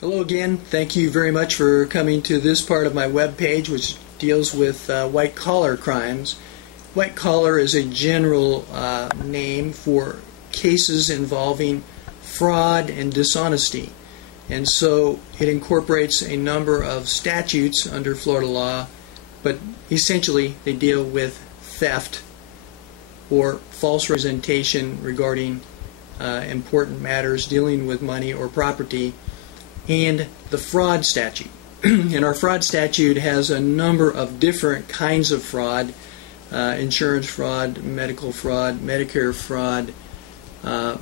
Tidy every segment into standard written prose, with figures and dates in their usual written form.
Hello again. Thank you very much for coming to this part of my web page, which deals with white-collar crimes. White-collar is a general name for cases involving fraud and dishonesty. And so it incorporates a number of statutes under Florida law, but essentially they deal with theft or false representation regarding important matters dealing with money or property, and the fraud statute. And our fraud statute has a number of different kinds of fraud: insurance fraud, medical fraud, Medicare fraud,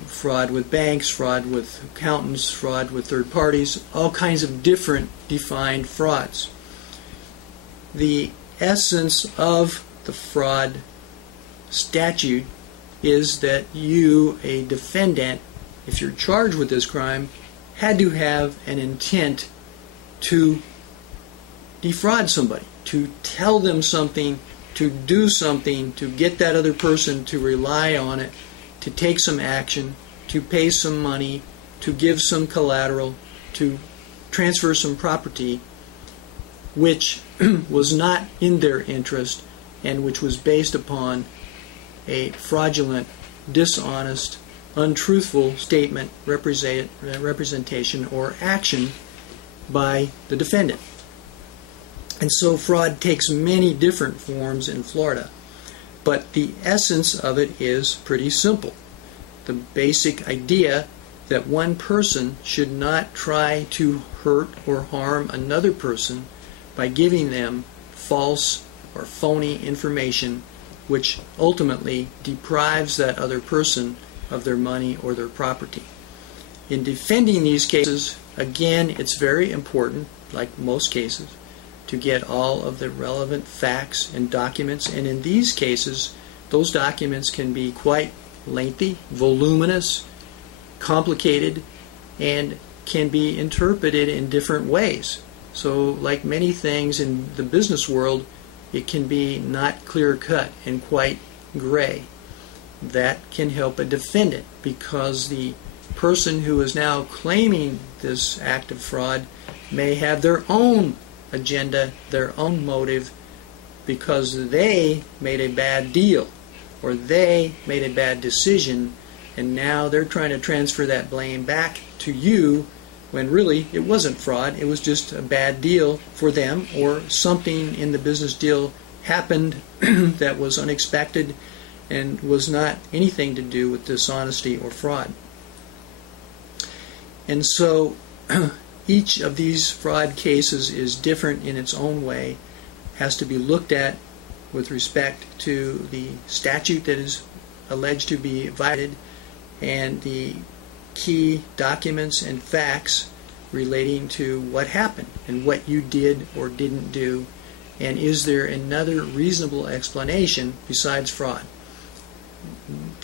fraud with banks, fraud with accountants, fraud with third parties, all kinds of different defined frauds. The essence of the fraud statute is that you, a defendant, if you're charged with this crime, had to have an intent to defraud somebody, to tell them something, to do something, to get that other person to rely on it, to take some action, to pay some money, to give some collateral, to transfer some property, which was not in their interest and which was based upon a fraudulent, dishonest, untruthful statement, representation, or action by the defendant. And so fraud takes many different forms in Florida, but the essence of it is pretty simple. The basic idea that one person should not try to hurt or harm another person by giving them false or phony information, which ultimately deprives that other person of their money or their property. In defending these cases, again, it's very important, like most cases, to get all of the relevant facts and documents, and in these cases, those documents can be quite lengthy, voluminous, complicated, and can be interpreted in different ways. So, like many things in the business world, it can be not clear-cut and quite gray. That can help a defendant, because the person who is now claiming this act of fraud may have their own agenda, their own motive, because they made a bad deal or they made a bad decision, and now they're trying to transfer that blame back to you when really it wasn't fraud, it was just a bad deal for them, or something in the business deal happened that was unexpected and was not anything to do with dishonesty or fraud. And so each of these fraud cases is different in its own way, has to be looked at with respect to the statute that is alleged to be violated and the key documents and facts relating to what happened and what you did or didn't do, and is there another reasonable explanation besides fraud.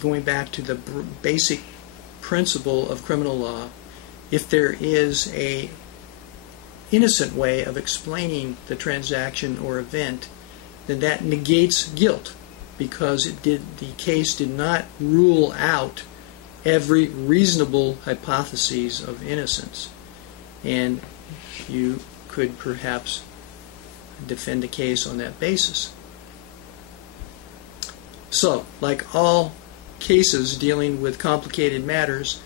Going back to the basic principle of criminal law, if there is a innocent way of explaining the transaction or event, then that negates guilt, because the case did not rule out every reasonable hypothesis of innocence, and you could perhaps defend a case on that basis. So, like all cases dealing with complicated matters,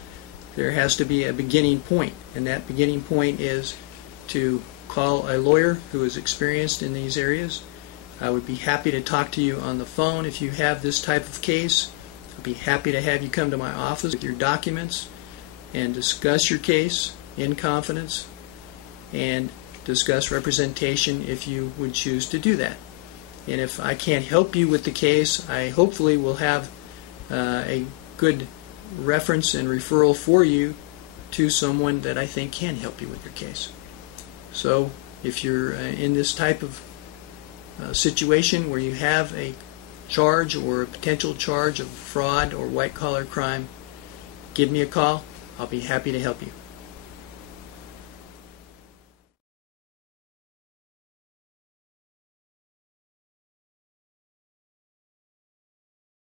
there has to be a beginning point, and that beginning point is to call a lawyer who is experienced in these areas. I would be happy to talk to you on the phone if you have this type of case. I'd be happy to have you come to my office with your documents and discuss your case in confidence and discuss representation if you would choose to do that. And if I can't help you with the case, I hopefully will have a good reference and referral for you to someone that I think can help you with your case. So if you're in this type of situation where you have a charge or a potential charge of fraud or white-collar crime, give me a call. I'll be happy to help you.